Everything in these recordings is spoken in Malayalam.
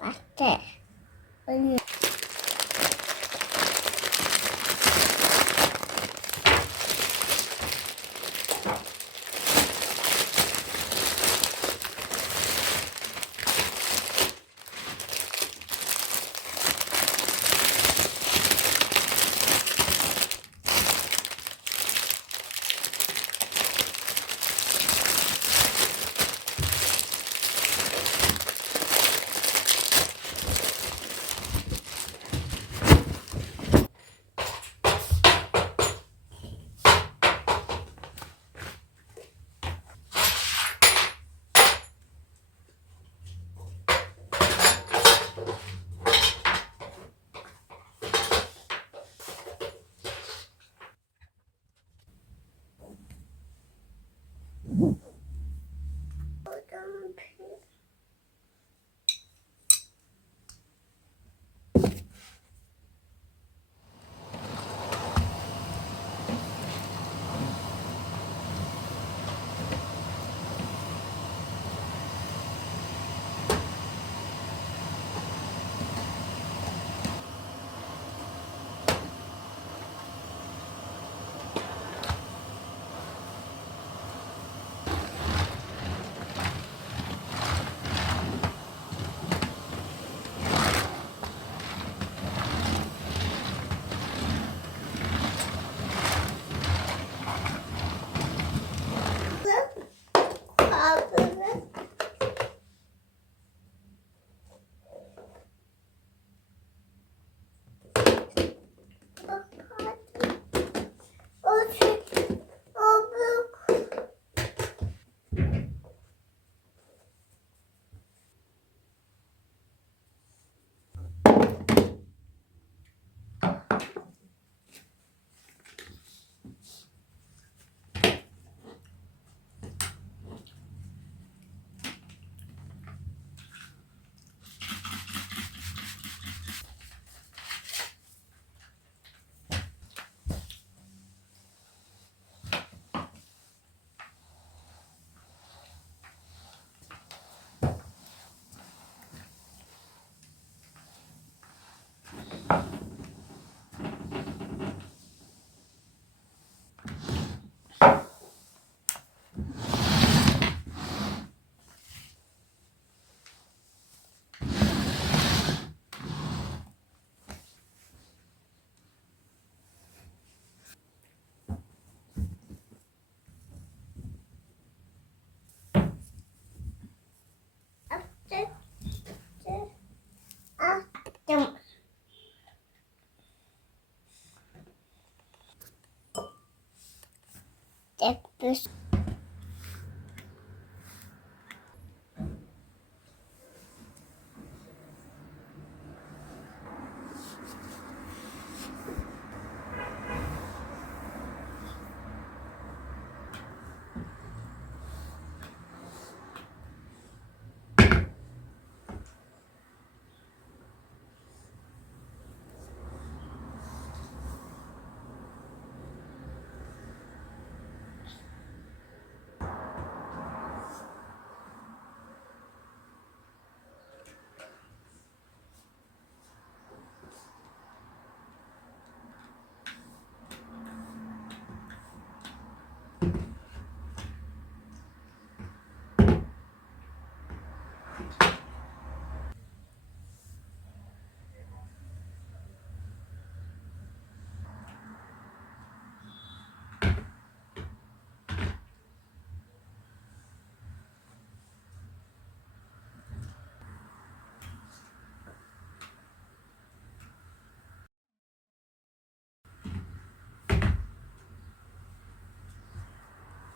പത്ത് ഒന്ന് this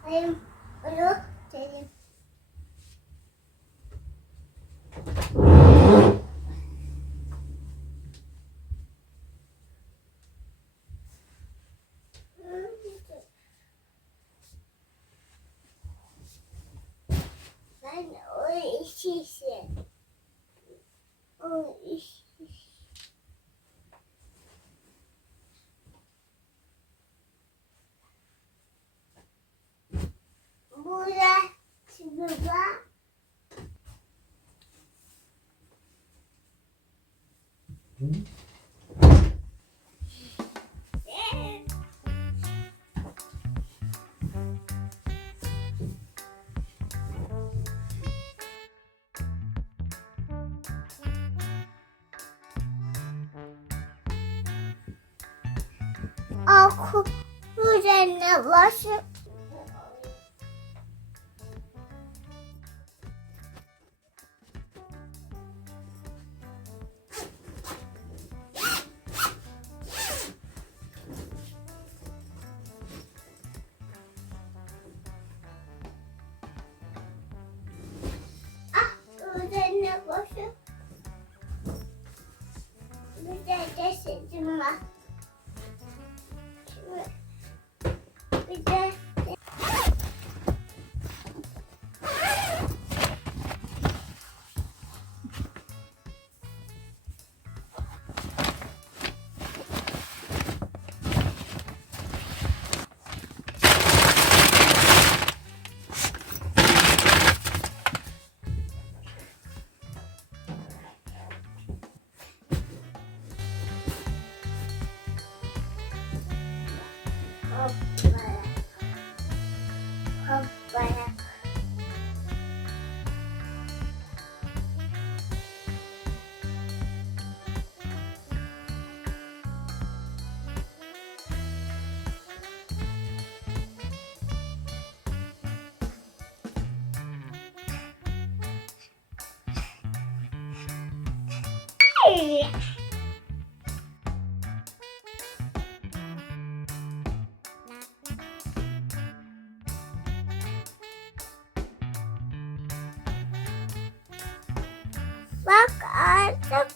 Ayo! Aku üzerine başı. Bak artık.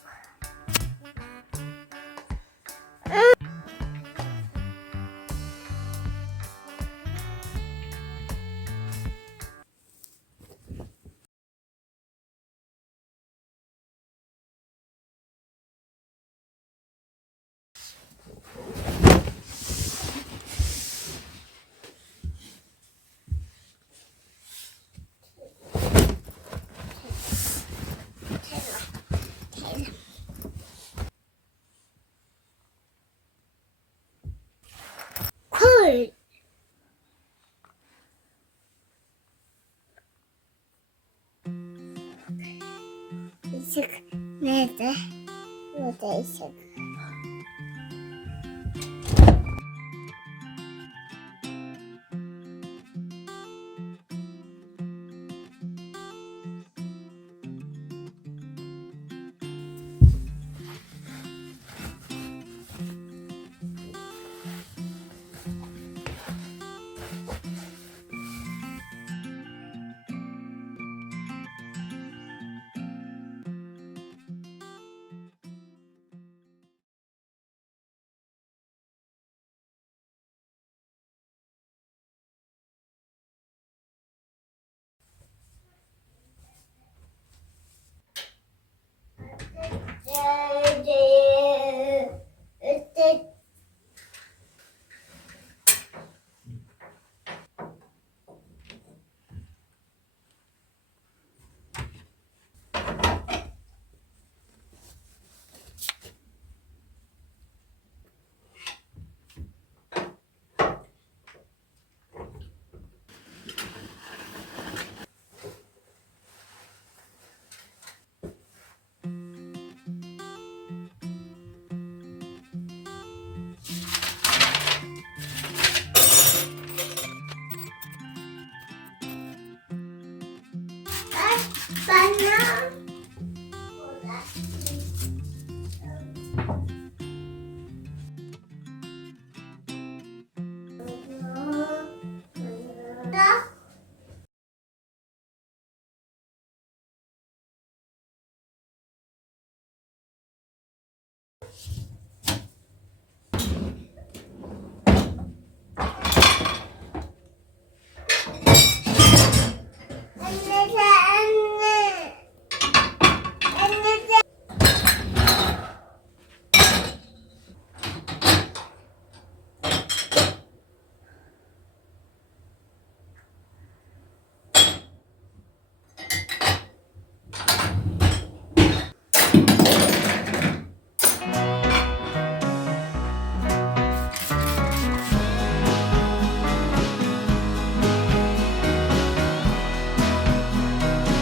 Işık nerede? Burada ışık.